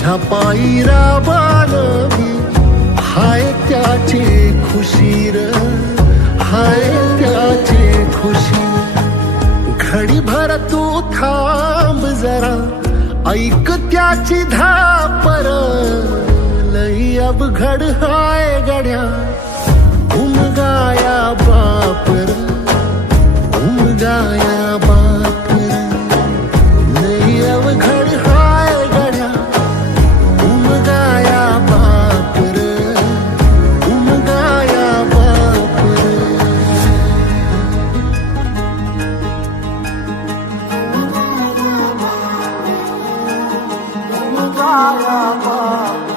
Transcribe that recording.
तुझ्या पायी राबानवी हाय त्याची खुशी र, हाय त्याची खुशी. घडीभर तू थांब जरा, ऐक त्याची धापर, लई अवघड हाय गड्या उमगाया बापर, उमगाया बापर. लई अवघड हाय गड्या उमगाया बापर, उमगाया बापर. उमगाया बापर.